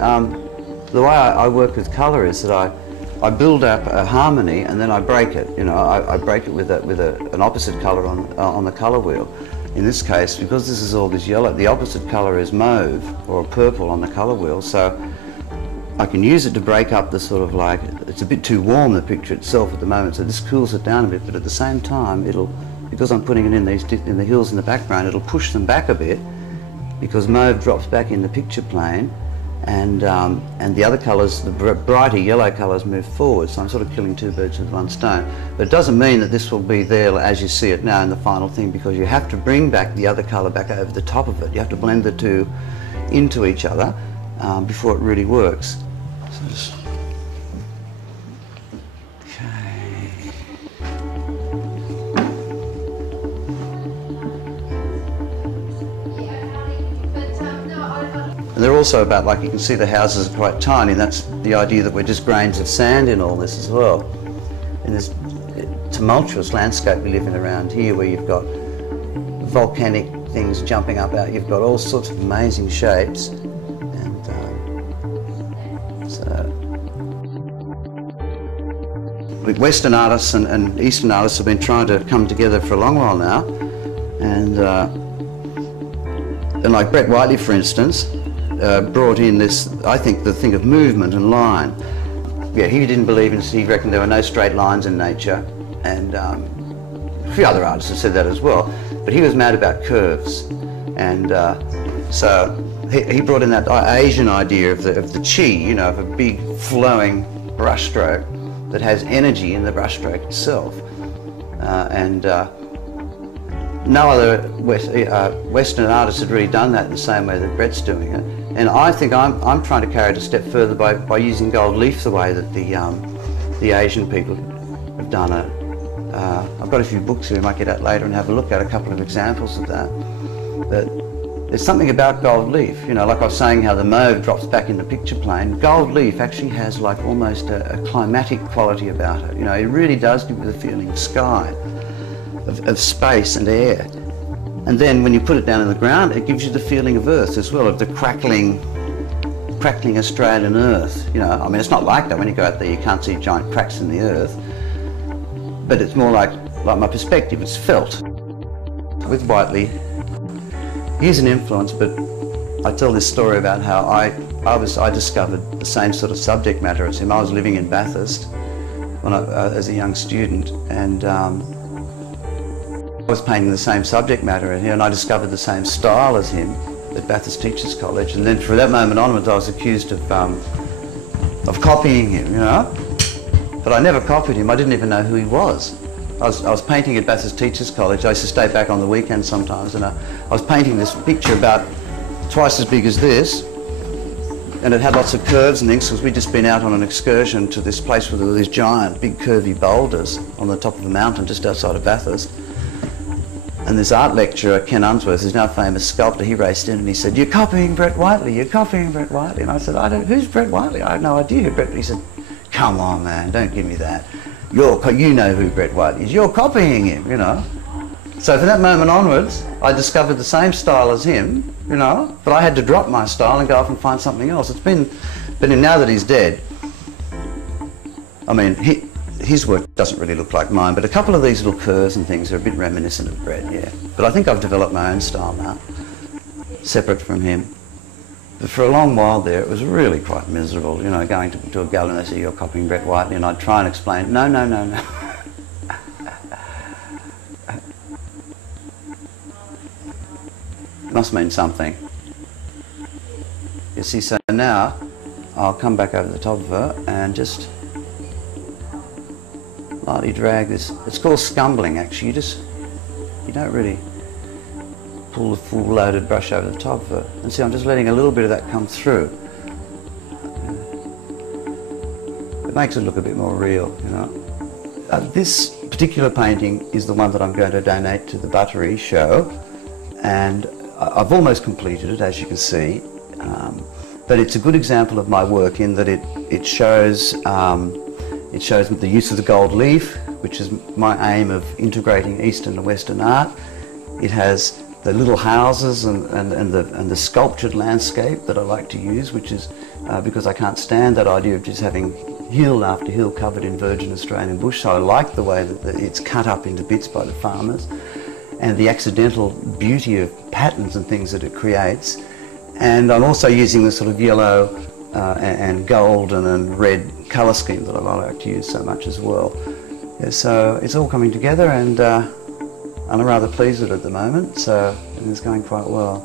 the way I work with colour is that I build up a harmony and then I break it. You know, I break it with an opposite colour on the colour wheel. In this case, because this is all this yellow, the opposite colour is mauve or purple on the colour wheel, so I can use it to break up the sort of like, it's a bit too warm, the picture itself at the moment, so this cools it down a bit, but at the same time because I'm putting it in the hills in the background, it'll push them back a bit because mauve drops back in the picture plane and the other colours, the brighter yellow colours, move forward, so I'm sort of killing two birds with one stone. But it doesn't mean that this will be there as you see it now in the final thing, because you have to bring back the other colour back over the top of it. You have to blend the two into each other before it really works. So just, and they're also about, like, you can see the houses are quite tiny, and that's the idea that we're just grains of sand in all this as well. In this tumultuous landscape we live in around here, where you've got volcanic things jumping up out, you've got all sorts of amazing shapes, and so Western artists and Eastern artists have been trying to come together for a long while now, and like Brett Whiteley, for instance, brought in this, I think, the thing of movement and line. Yeah, he didn't believe in, he reckoned there were no straight lines in nature, and a few other artists have said that as well, but he was mad about curves, and so he brought in that Asian idea of the chi, you know, of a big flowing brushstroke that has energy in the brushstroke itself, and no other Western artist had really done that in the same way that Brett's doing it. And I think I'm trying to carry it a step further by using gold leaf the way that the Asian people have done it. I've got a few books here we might get out later and have a look at a couple of examples of that. But there's something about gold leaf, you know, like I was saying how the mauve drops back in the picture plane. Gold leaf actually has like almost a climatic quality about it. You know, it really does give you the feeling of sky, of space and air. And then when you put it down in the ground, it gives you the feeling of earth as well, of the crackling Australian earth. You know, I mean, it's not like that when you go out there, you can't see giant cracks in the earth, but it's more like my perspective, it's felt. With Whiteley, he's an influence, but I tell this story about how I discovered the same sort of subject matter as him. I was living in Bathurst when as a young student, and I was painting the same subject matter as him, and I discovered the same style as him at Bathurst Teachers College. And then from that moment onwards, I was accused of copying him, you know. But I never copied him. I didn't even know who he was. I was painting at Bathurst Teachers College. I used to stay back on the weekends sometimes, and I was painting this picture about twice as big as this, and it had lots of curves and things, because we'd just been out on an excursion to this place where there were these giant, big, curvy boulders on the top of a mountain just outside of Bathurst. And this art lecturer, Ken Unsworth, who's now a famous sculptor, he raced in and he said, "You're copying Brett Whiteley, you're copying Brett Whiteley." And I said, "Who's Brett Whiteley? I had no idea who Brett." He said, "Come on, man, don't give me that. You know who Brett Whiteley is. You're copying him, you know." So from that moment onwards, I discovered the same style as him, you know, but I had to drop my style and go off and find something else. But now that he's dead, I mean, his work doesn't really look like mine, but a couple of these little curves and things are a bit reminiscent of Brett, yeah. But I think I've developed my own style now, separate from him. But for a long while there, it was really quite miserable, you know, going to a gallery and they say, "You're copying Brett Whiteley," and I'd try and explain, no. It must mean something. You see, so now I'll come back over the top of her and just lightly drag this. It's called scumbling, actually. You don't really pull the full loaded brush over the top of it. And see, I'm just letting a little bit of that come through. It makes it look a bit more real, you know. This particular painting is the one that I'm going to donate to the Buttery show, and I've almost completed it, as you can see. But it's a good example of my work in that it shows with the use of the gold leaf, which is my aim of integrating Eastern and Western art. It has the little houses and the sculptured landscape that I like to use, which is because I can't stand that idea of just having hill after hill covered in virgin Australian bush. So I like the way that it's cut up into bits by the farmers, and the accidental beauty of patterns and things that it creates. And I'm also using the sort of yellow and golden and red colour scheme that I like to use so much as well. Yeah, so it's all coming together, and I'm rather pleased with it at the moment, so it's going quite well.